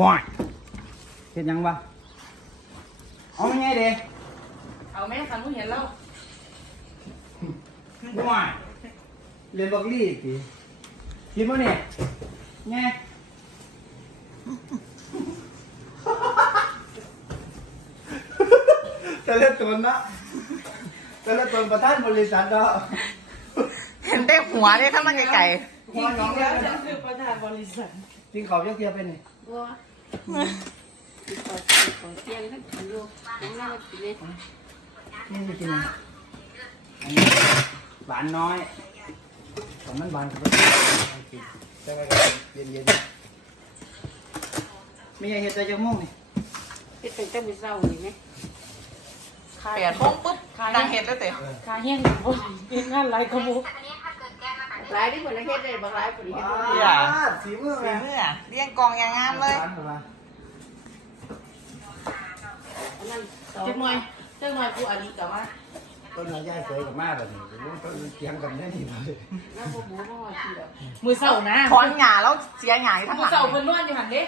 ว้ายเห็นยังวะเอาไงเด้เอาแม่คันมึงเห็นแล้วว้ายเรียนบอกลี่สิกินป่ะเนี่ยไงแต่ละตนนะแต่ละตนประธานบริษัทเนาะเห็นแต่หัวเลยถ้ามันไก่หัวน้องแล้แล้ววฉันคือประธานบริษัทกินข้าวเยอะเกียร์ไปนี่บัวขอขอเตียงท่านกินอยู่ยังไม่มากินเลย นี่จะกินอะไรอันนี้หวานน้อยของมันหวานกับมันกินจะไปเย็นเย็นๆมีอะไรเห็ดใจจะม่วงนี่เป็นตั้งแต่มื้อเช้านี่ไหมเปลี่ยนโมงปุ๊บนางเห็ดแล้วเต๋คาเฮี้ยงอยู่บนเฮ็ดงานไรก็มุก หลายที่คนละเฮ็ดได้บางหลายคนเฮ็ดบ่ว้ได้าวสีมือฝีแม่มือเลี้ยงกองอย่างงามเลยหวานเหรอวะอันนั้นเจ้าหน่อยเจ้าหน่อยกูอาลีกับว่าต้นไม้ใหญ่สวยกับมากแบบนี้ต้นเคียงกันได้ดีเลยแล้วบ่บูบ่ว่าสิดอกมือเศร้านะถอนหงาแล้วเสียหงายทั้งมืหอลังเศร้าเพิ่นนอนอยู่หันเด้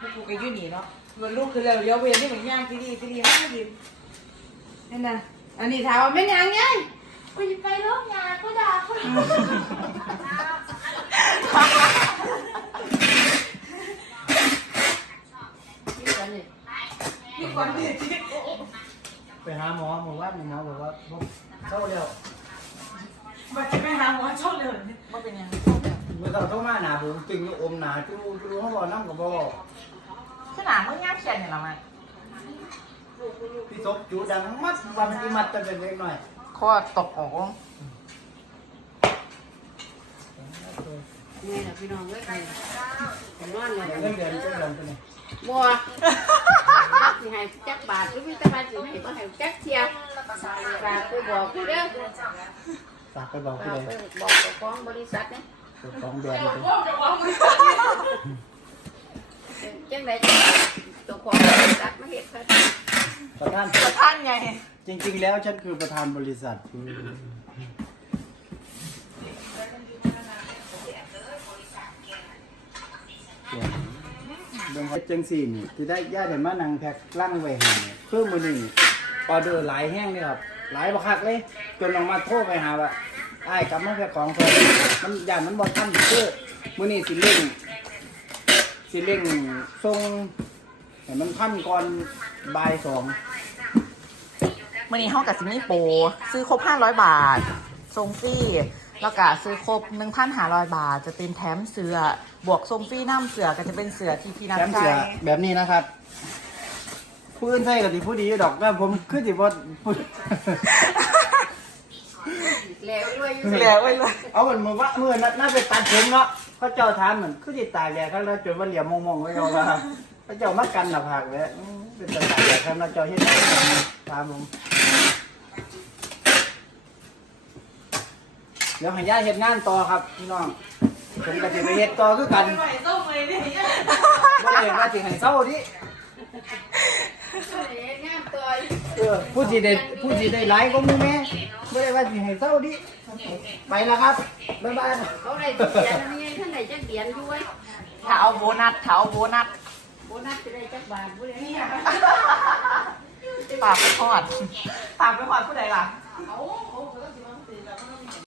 กูกูก็อยู่นี่เนาะเงินลูกคือแล้วเลี้ยวเวียนนี่เหมือนย่างซีดีซีดีห้าดินนั่นน่ะอันนี้ถามว่าแม่นางไง กูจะไปโรงงานกูด่าคนที่กันนี่ที่ก่อนนี่ที่ไปหาหมอหมอว่าหมอบอกว่าเข้าแล้วมาจะไปหาหมอชอบเลยว่าเป็นยังเมื่อเราเข้ามาหนาผมตึงอมหนาจูจูเขาบอกน้ำกับบอกขนาดมึงงามเขียนเนี่ยหรอไหมพี่ซบจูดังมัดวันที่มัดจะเป็นเล็กหน่อย ข้อตกออกแม่น่ะพี่น้องเอ้ยไปนอนเลยเงินเดือนก็เดือนตัวนี้บัวสิให้จักบาทหรือมีแต่บาทสิให้บ่ให้จักเที่ยฝากไปบอกกูเด้อฝากไปบอกฝาพี่กเลยบอกเจ้าของบริษัทนี่เจ้าของแบรนด์เลยจังได๋เจ้าของบริษัทมาเฮ็ดเพิ่น ประธาน ประท่านไงจริง ๆ แล้วฉันคือประธานบริษัทคือเบิ่งเขาจังสี่นี่ที่ได้ญาติเห็นมานั่งแพ็คลั่งไว้ให้เนี่ยคือมื้อนี้ออเดอร์หลายแห้งเลยครับ หลายบักคักเลย จนลองมาโทรไปหาว่าอ้ายกลับมาแพ็คของเพิ่นมันย่านมันบ่ทันคือมื้อนี้สิเร่งสิเร่งส่ง ให้มันทันก่อนบ่ายสองมื่อนี้ห้องกับซิมีโปรซื้อครบ 500 บาททรงฟรีแล้วก็ซื้อครบ 1,500 บาท จะเป็นแถมเสือบวกทรงฟรีน้ำเสือก็จะเป็นเสือที่พี่นัทแถมใช้เสือแบบนี้นะครับผู้อื่นใช่กับที่ผู้ดีอยู่ดอกแต่ผมคือที่ว่าพูดแล้วรวยอยู่เหลือไว้เลยเอาเหมือนมือว่ามือน่าน่าไปตัดผมเนาะเขาเจ้าทานเหมือนคือที่ตากแดดเขาแล้วจนว่าเหลี่ยมมองๆไว้เอาว่า เขาเจ้ามักกันหน้าผากไว้อื้อเป็นตาตากแดดเขาเนาะเจ้าเฮ็ดตามผมเดี๋ยวให้ย่าเฮ็ดงานต่อครับพี่น้องผมก็จะไปเฮ็ดต่อคือกันหน่อยต้องเลยดิบ่ได้เห็นว่าสิให้เศร้าดิงานต่อยเออผู้สิได้ผู้สิได้หลายก็มือแม่บ่ได้ว่าสิให้เศร้าดิไปแล้วครับบ๊ายบายเขาได้เดียนนี่ท่านได้จักเดียนอยู่เว้ยถ้าเอาโบนัสถ้าเอาโบนัสโบนัสจะได้จักบาทบ่ได้เนี่ยปากไปทอดปากไปทอดผู้ใดล่ะเอา